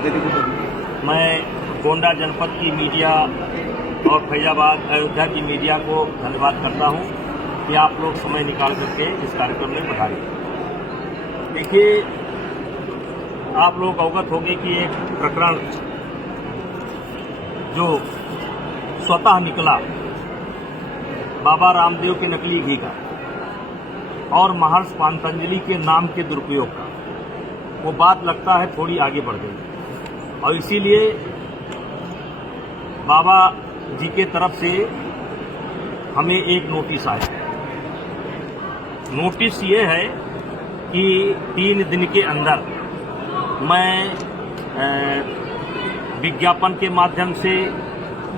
मैं गोंडा जनपद की मीडिया और फैजाबाद अयोध्या की मीडिया को धन्यवाद करता हूं कि आप लोग समय निकाल करके इस कार्यक्रम में पधारे। देखिए, आप लोग अवगत होंगे कि एक प्रकरण जो स्वतः निकला बाबा रामदेव के नकली घी का और महर्षि पातंजलि के नाम के दुरुपयोग का, वो बात लगता है थोड़ी आगे बढ़ गई और इसीलिए बाबा जी के तरफ से हमें एक नोटिस आया। नोटिस ये है कि 3 दिन के अंदर मैं विज्ञापन के माध्यम से,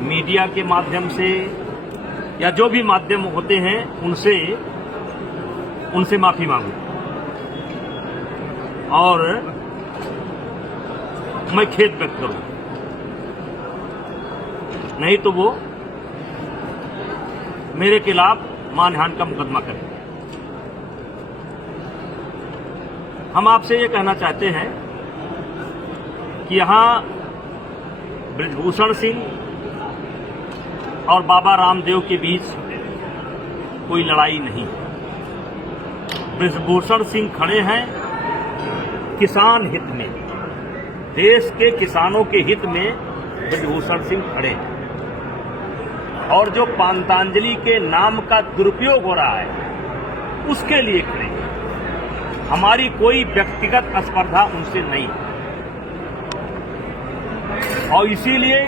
मीडिया के माध्यम से या जो भी माध्यम होते हैं उनसे माफी मांगू और मैं खेद व्यक्त करूं, नहीं तो वो मेरे खिलाफ मानहानि का मुकदमा करें। हम आपसे ये कहना चाहते हैं कि यहां बृजभूषण सिंह और बाबा रामदेव के बीच कोई लड़ाई नहीं। बृजभूषण सिंह खड़े हैं किसान हित में, देश के किसानों के हित में बृजभूषण सिंह खड़े हैं और जो पातंजलि के नाम का दुरुपयोग हो रहा है उसके लिए खड़े हैं। हमारी कोई व्यक्तिगत स्पर्धा उनसे नहीं है और इसीलिए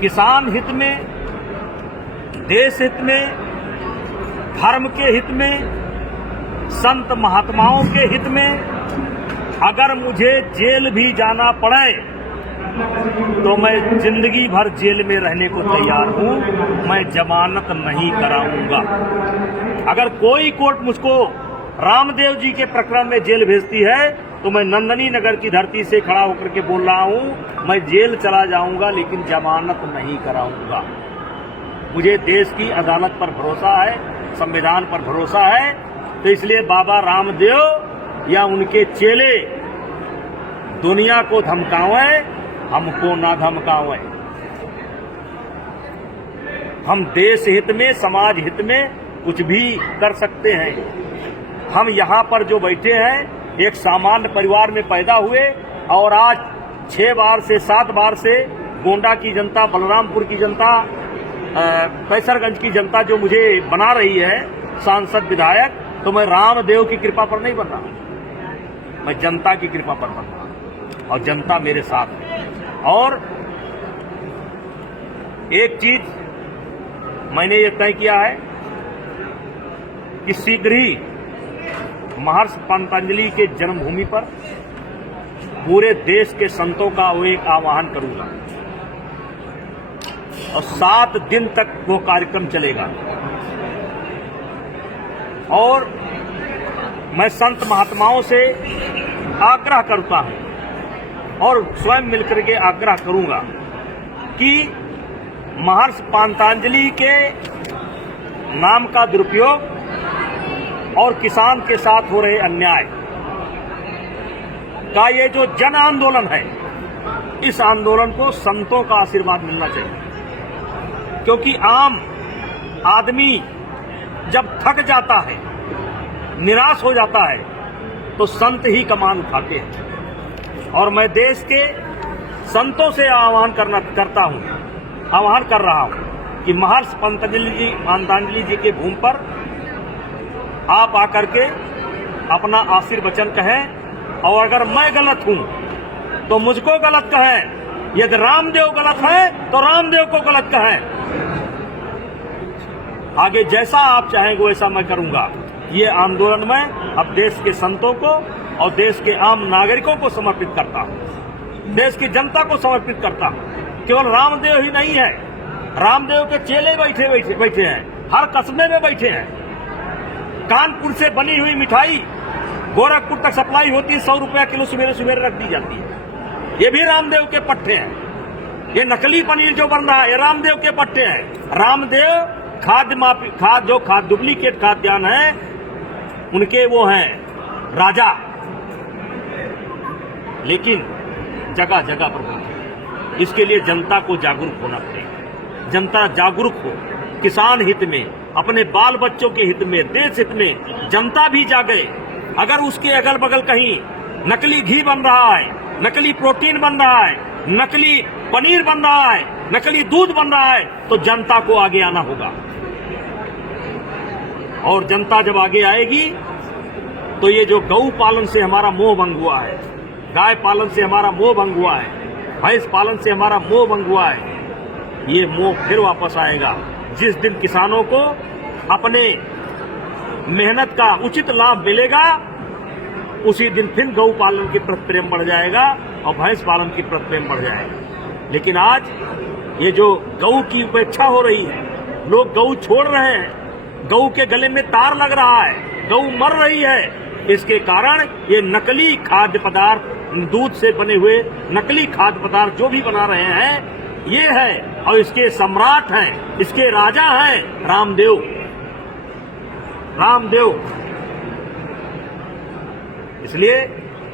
किसान हित में, देश हित में, धर्म के हित में, संत महात्माओं के हित में अगर मुझे जेल भी जाना पड़े तो मैं जिंदगी भर जेल में रहने को तैयार हूं। मैं जमानत नहीं कराऊंगा। अगर कोई कोर्ट मुझको रामदेव जी के प्रकरण में जेल भेजती है तो मैं नंदनी नगर की धरती से खड़ा होकर के बोल रहा हूं, मैं जेल चला जाऊंगा लेकिन जमानत नहीं कराऊंगा। मुझे देश की अदालत पर भरोसा है, संविधान पर भरोसा है, तो इसलिए बाबा रामदेव या उनके चेले दुनिया को धमकावें, हमको ना धमकावें। हम देश हित में, समाज हित में कुछ भी कर सकते हैं। हम यहाँ पर जो बैठे हैं एक सामान्य परिवार में पैदा हुए और आज 6 बार से 7 बार से गोंडा की जनता, बलरामपुर की जनता, कैसरगंज की जनता जो मुझे बना रही है सांसद, विधायक, तो मैं रामदेव की कृपा पर नहीं बन रहा, मैं जनता की कृपा पर बन रहा और जनता मेरे साथ है। और एक चीज मैंने ये तय किया है कि शीघ्र ही महर्षि पातंजलि के जन्मभूमि पर पूरे देश के संतों का वो एक आह्वान करूंगा और 7 दिन तक वो कार्यक्रम चलेगा और मैं संत महात्माओं से आग्रह करता हूं और स्वयं मिलकर के आग्रह करूंगा कि महर्षि पातंजलि के नाम का दुरुपयोग और किसान के साथ हो रहे अन्याय का ये जो जन आंदोलन है, इस आंदोलन को संतों का आशीर्वाद मिलना चाहिए। क्योंकि आम आदमी जब थक जाता है, निराश हो जाता है, तो संत ही कमान उठाते हैं। और मैं देश के संतों से आह्वान कर रहा हूं कि महर्षि पातंजलि जी के भूमि पर आप आकर के अपना आशीर्वचन कहें और अगर मैं गलत हूं तो मुझको गलत कहें। यदि रामदेव गलत है तो रामदेव को गलत कहें। आगे जैसा आप चाहेंगे वैसा मैं करूंगा। ये आंदोलन मैं अब देश के संतों को और देश के आम नागरिकों को समर्पित करता हूं, देश की जनता को समर्पित करता हूं। केवल रामदेव ही नहीं है, रामदेव के चेले बैठे हैं, हर कस्बे में बैठे हैं। कानपुर से बनी हुई मिठाई गोरखपुर तक सप्लाई होती है, 100 रुपया किलो सवेरे सवेरे रख दी जाती है। ये भी रामदेव के पट्टे हैं। ये नकली पनीर जो बन रहा है ये रामदेव के पट्टे हैं। रामदेव डुप्लीकेट खाद्यान्न है उनके वो हैं राजा। लेकिन जगह जगह पर पहुंचे। इसके लिए जनता को जागरूक होना पड़ेगा। जनता जागरूक हो, किसान हित में, अपने बाल बच्चों के हित में, देश हित में जनता भी जागे। अगर उसके अगल बगल कहीं नकली घी बन रहा है, नकली प्रोटीन बन रहा है, नकली पनीर बन रहा है, नकली दूध बन रहा है, तो जनता को आगे आना होगा। और जनता जब आगे आएगी तो ये जो गौ पालन से हमारा मोह भंग हुआ है, गाय पालन से हमारा मोह भंग हुआ है, भैंस पालन से हमारा मोह भंग हुआ है, ये मोह फिर वापस आएगा। जिस दिन किसानों को अपने मेहनत का उचित लाभ मिलेगा, उसी दिन फिर गौ पालन की प्रति प्रेम बढ़ जाएगा और भैंस पालन की प्रति प्रेम बढ़ जाएगा। लेकिन आज ये जो गौ की उपेक्षा हो रही है, लोग गौ छोड़ रहे हैं, गौ के गले में तार लग रहा है, गौ मर रही है, इसके कारण ये नकली खाद्य पदार्थ, दूध से बने हुए नकली खाद्य पदार्थ जो भी बना रहे हैं, ये है। और इसके सम्राट हैं, इसके राजा हैं रामदेव। इसलिए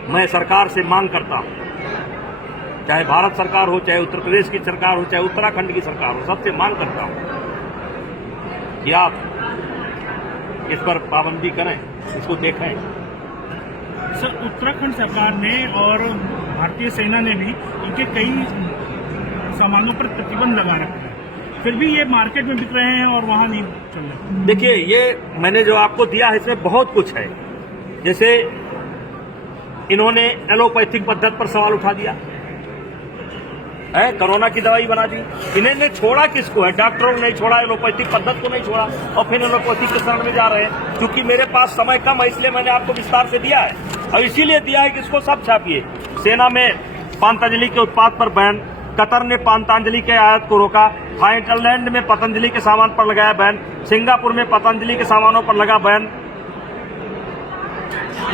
मैं सरकार से मांग करता हूं, चाहे भारत सरकार हो, चाहे उत्तर प्रदेश की सरकार हो, चाहे उत्तराखंड की सरकार हो, सबसे मांग करता हूं कि आप इस पर पाबंदी करें, इसको देखें। सर, उत्तराखंड सरकार ने और भारतीय सेना ने भी इनके कई सामानों पर प्रतिबंध लगा रखा है, फिर भी ये मार्केट में बिक रहे हैं और वहां नहीं चल रहे। देखिए, ये मैंने जो आपको दिया है इसमें बहुत कुछ है। जैसे इन्होंने एलोपैथिक पद्धति पर सवाल उठा दिया है, कोरोना की दवाई बना दी। इन्होंने छोड़ा किसको है? डॉक्टरों ने नहीं छोड़ा, एलोपैथिक पद्धति को नहीं छोड़ा, और फिर एलोपैथिक के शरण में जा रहे हैं। क्योंकि मेरे पास समय कम है, इसलिए मैंने आपको विस्तार से दिया है, और इसीलिए दिया है कि इसको सब छापिए। सेना में पतंजलि के उत्पाद पर बैन, कतर ने पतंजलि के आयात को रोका, थाईलैंड में पतंजलि के सामान पर लगाया बैन, सिंगापुर में पतंजलि के सामानों पर लगा बैन।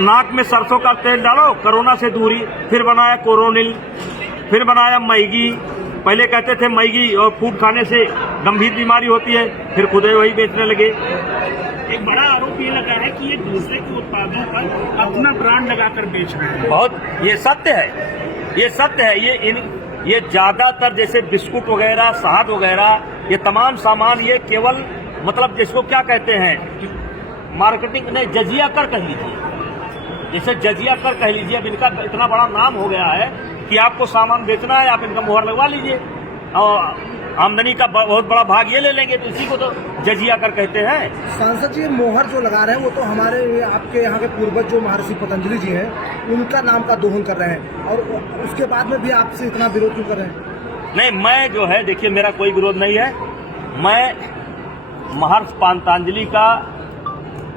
नाक में सरसों का तेल डालो, कोरोना से दूरी, फिर बनाया कोरोनिल, फिर बनाया मैगी। पहले कहते थे मैगी और फूड खाने से गंभीर बीमारी होती है, फिर खुद वही बेचने लगे। एक बड़ा आरोप ये लगा है कि ये दूसरे के उत्पादों पर अपना ब्रांड लगाकर बेच रहे हैं। बहुत, ये सत्य है, ये सत्य है। ये ज्यादातर जैसे बिस्कुट वगैरह, शहद वगैरह, ये तमाम सामान ये केवल मतलब जिसको क्या कहते हैं, मार्केटिंग नहीं, जजिया कर कह लीजिए, जैसे जजिया कर कह लीजिए। अब इनका इतना बड़ा नाम हो गया है कि आपको सामान बेचना है, आप इनका मुहर लगवा लीजिए और आमदनी का बहुत बड़ा भाग ये ले लेंगे, तो इसी को तो जजिया कर कहते हैं। सांसद जी, मोहर जो लगा रहे हैं वो तो हमारे आपके यहाँ के पूर्वज जो महर्षि पतंजलि जी हैं, उनका नाम का दोहन कर रहे हैं, और उसके बाद में भी आपसे इतना विरोध क्यों कर रहे हैं? नहीं, मैं जो है, देखिए, मेरा कोई विरोध नहीं है। मैं महर्षि पतंजलि का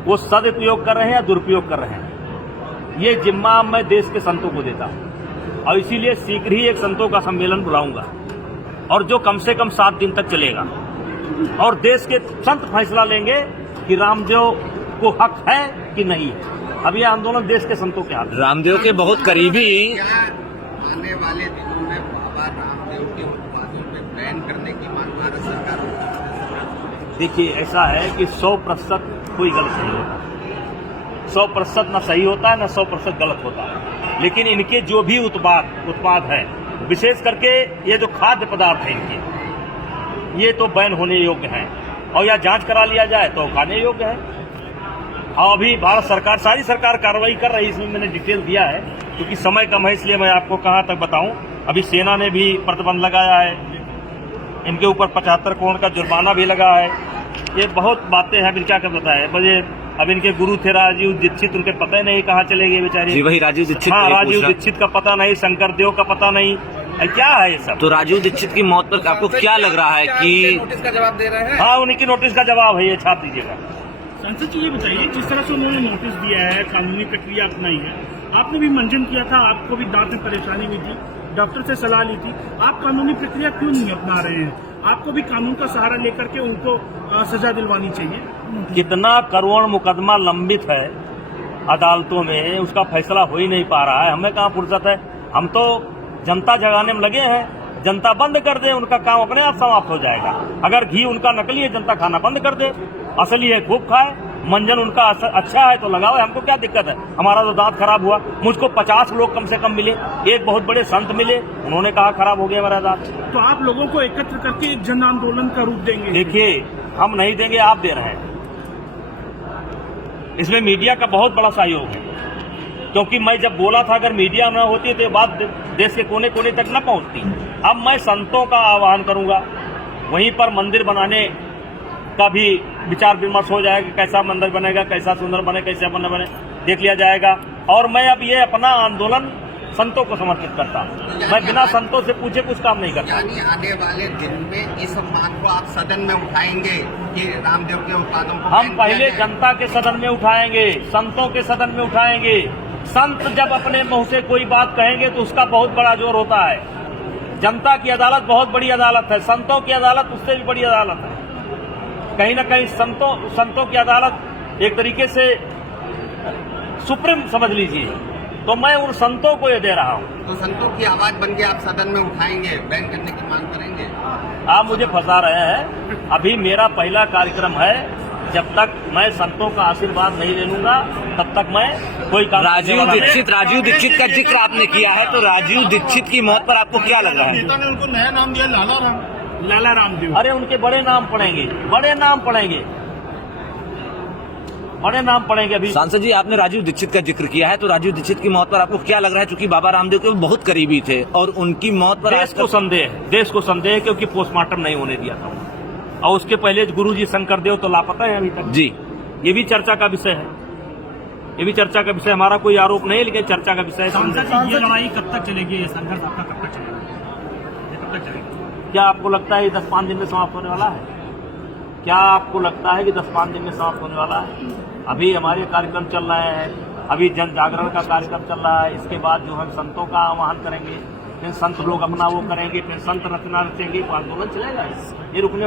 वो सदुपयोग कर रहे हैं या दुरुपयोग कर रहे हैं, ये जिम्मा मैं देश के संतों को देता हूँ, और इसीलिए शीघ्र ही एक संतों का सम्मेलन बुलाऊंगा, और जो कम से कम 7 दिन तक चलेगा, और देश के संत फैसला लेंगे कि रामदेव को हक है कि नहीं है। अब यह आंदोलन देश के संतों के हाथ। रामदेव के बहुत करीबी आने वाले दिनों में बाबा रामदेव के उत्पादों पे बैन करने की मांग भारत सरकार को। देखिए, ऐसा है कि 100% कोई गलत नहीं होता, 100% न सही होता है, न 100% गलत होता है। लेकिन इनके जो भी उत्पाद है, विशेष करके ये जो खाद्य पदार्थ हैं इनके, ये तो बैन होने योग्य हैं, और या जांच करा लिया जाए तो खाने योग्य है। और अभी भारत सरकार, सारी सरकार कार्रवाई कर रही है, इसमें मैंने डिटेल दिया है, क्योंकि समय कम है इसलिए मैं आपको कहाँ तक बताऊं। अभी सेना ने भी प्रतिबंध लगाया है, इनके ऊपर 75 करोड़ का जुर्माना भी लगा है। ये बहुत बातें हैं, अभी क्या कर बताया मुझे। अब इनके गुरु थे राजीव दीक्षित, उनके पता ही नहीं कहाँ चले गए बेचारे। जी, वही राजीव दीक्षित। हाँ, राजीव दीक्षित का पता नहीं, शंकर देव का पता नहीं, क्या है ये सब। तो राजीव दीक्षित की मौत पर आपको क्या लग रहा है कि नोटिस का जवाब दे रहे हैं? हाँ, उनकी नोटिस का जवाब है, ये छाप दीजिएगा। सांसद जी, ये बताइए, जिस तरह से उन्होंने नोटिस दिया है, कानूनी प्रक्रिया अपनाई है, आपने भी मंजन किया था, आपको भी दांत में परेशानी हुई थी, डॉक्टर से सलाह ली थी, आप कानूनी प्रक्रिया क्यों नहीं अपना रहे हैं? आपको भी कानून का सहारा लेकर के उनको सजा दिलवानी चाहिए। कितना करोड़ मुकदमा लंबित है अदालतों में, उसका फैसला हो ही नहीं पा रहा है। हमें कहाँ फुर्सत है? हम तो जनता जगाने में लगे हैं। जनता बंद कर दे, उनका काम अपने आप समाप्त हो जाएगा। अगर घी उनका नकली है, जनता खाना बंद कर दे, असली है खूब खाए। मंजन उनका अच्छा है तो लगाओ, हमको क्या दिक्कत है। हमारा तो दांत खराब हुआ, मुझको 50 लोग कम से कम मिले, एक बहुत बड़े संत मिले, उन्होंने कहा खराब हो गया मेरा दांत। तो आप लोगों को एकत्र करके एक जन आंदोलन का रूप देंगे? देखिए, हम नहीं देंगे, आप दे रहे हैं। इसमें मीडिया का बहुत बड़ा सहयोग है, क्योंकि मैं जब बोला था अगर मीडिया न होती तो ये बात देश के कोने कोने तक न पहुंचती। अब मैं संतों का आह्वान करूंगा, वहीं पर मंदिर बनाने का भी विचार विमर्श हो जाएगा, कैसा मंदिर बनेगा, कैसा सुंदर बने, कैसा बने देख लिया जाएगा। और मैं अब ये अपना आंदोलन संतों को समर्पित करता हूं। मैं बिना संतों से पूछे कुछ काम नहीं करता। यानी आने वाले दिन में इस बात को आप सदन में उठाएंगे कि रामदेव के उत्पादों को हम पहले जनता के सदन में उठाएंगे, संतों के सदन में उठाएंगे। संत जब अपने मुंह से कोई बात कहेंगे तो उसका बहुत बड़ा जोर होता है। जनता की अदालत बहुत बड़ी अदालत है, संतों की अदालत उससे भी बड़ी अदालत है। कहीं न कहीं संतों की अदालत एक तरीके से सुप्रीम समझ लीजिए, तो मैं उन संतों को ये दे रहा हूं। तो संतों की आवाज बन के आप सदन में उठाएंगे, बैन करने की मांग करेंगे? आप मुझे फंसा रहे हैं। अभी मेरा पहला कार्यक्रम है, जब तक मैं संतों का आशीर्वाद नहीं ले लूंगा तब तक मैं कोई काम राजीव दीक्षित का जिक्र आपने किया है, तो राजीव दीक्षित की मौत पर आपको क्या लग रहा है? नेता ने उनको नया नाम दिया लाला रामदेव। अरे उनके बड़े नाम पड़ेंगे, बड़े नाम पड़ेंगे अभी। सांसद जी, आपने राजीव दीक्षित का जिक्र किया है, तो राजीव दीक्षित की मौत पर आपको क्या लग रहा है? क्योंकि बाबा रामदेव के बहुत करीबी थे और उनकी मौत पर देश को संदेह है, क्योंकि पोस्टमार्टम नहीं होने दिया था, और उसके पहले गुरुजी शंकरदेव तो लापता है अभी तक। जी, ये भी चर्चा का विषय है, ये भी चर्चा का विषय। हमारा कोई आरोप नहीं है, लेकिन चर्चा का विषय है। ये लड़ाई कब तक चलेगी? ये संघर्ष आपका कब तक चलेगा? कब तक चलेगा? क्या आपको लगता है 10-5 दिन में समाप्त होने वाला है? क्या आपको लगता है कि 10-5 दिन में समाप्त होने वाला है? अभी हमारे कार्यक्रम चल रहे हैं, अभी जन जागरण का कार्यक्रम चल रहा है। इसके बाद जो हम संतों का आह्वान करेंगे, फिर संत लोग अपना वो करेंगे, फिर संत रचना रचेंगे, तो आंदोलन चलेगा। ये रुकने